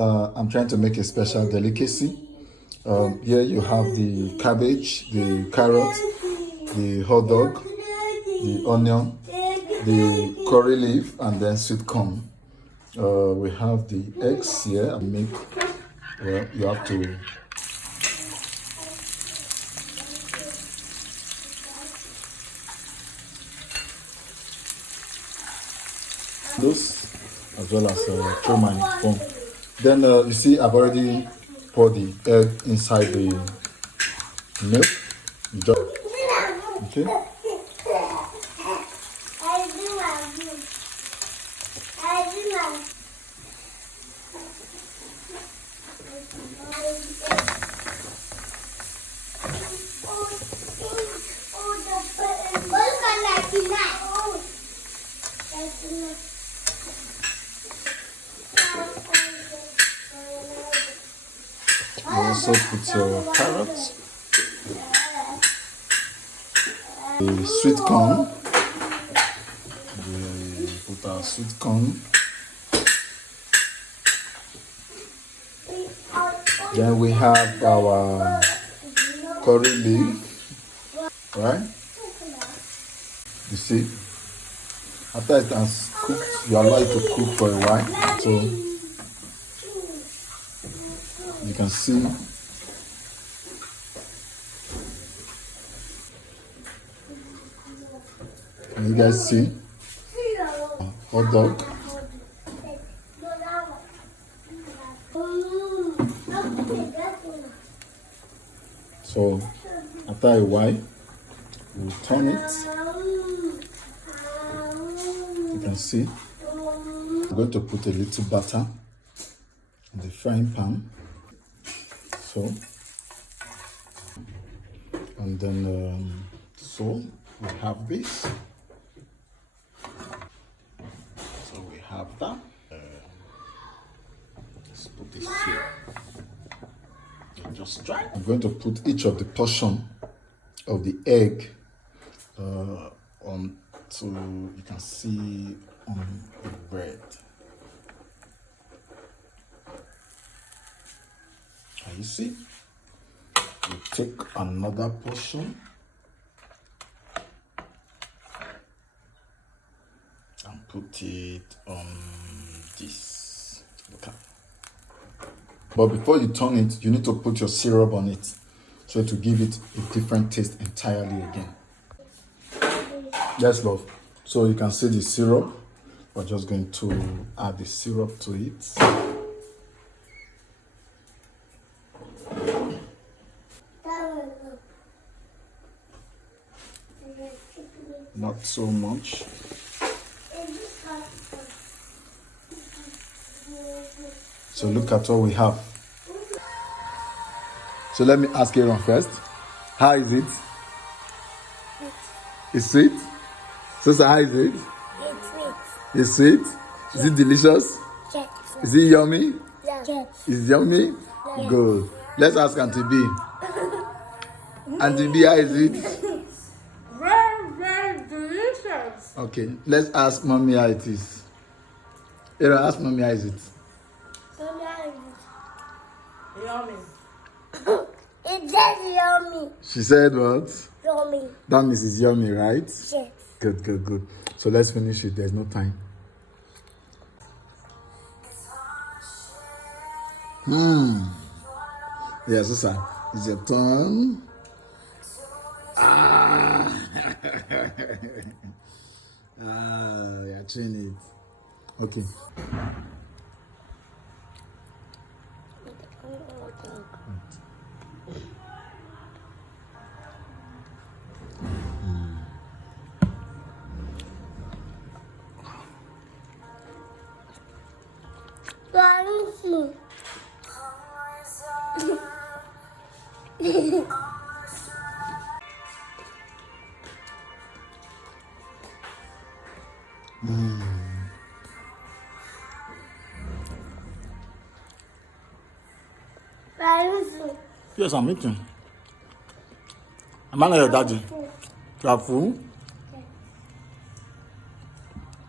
I'm trying to make a special delicacy. Here you have the cabbage, the carrot, the hot dog, the onion, the curry leaf, and then sweet corn. We have the eggs here and milk. Well, you have to those as well as throw my phone. Then you see I've already poured the egg inside the milk. You just, okay. You also put your carrots, the sweet corn. We put our sweet corn. Then we have our curry leaf, right? You see, after it has cooked, you allow it to cook for a while. So you can see can you guys see hot dog? So after a while we'll turn it. You can see I'm going to put a little butter in the frying pan. So, and then so we have this. So we have that. Let's put this here. Just try. I'm going to put each of the portion of the egg on, so you can see on the bread. Can you see? We take another portion and put it on this. Look at. But before you turn it, you need to put your syrup on it, so to give it a different taste entirely again. Yes, love. So you can see the syrup. We're just going to add the syrup to it. Not so much. So look at what we have. So let me ask Aaron first. How is it? It's sweet? So how is it? It's sweet. It's sweet? Is it delicious? Yes. Is it yummy? Yes. Is yummy? Yes. Good. Let's ask Auntie B. Auntie B, how is it? Very, very delicious. Okay, let's ask Mommy how it is. Aaron, ask Mommy how is it? Yummy. It's just yummy. She said what? Yummy. That means it's yummy, right? Yes. Good, good, good. So let's finish it. There's no time. Yes, Susan. It's your turn. You're chewing it. Okay. Yes, I'm eating. Am I not your daddy? You are full?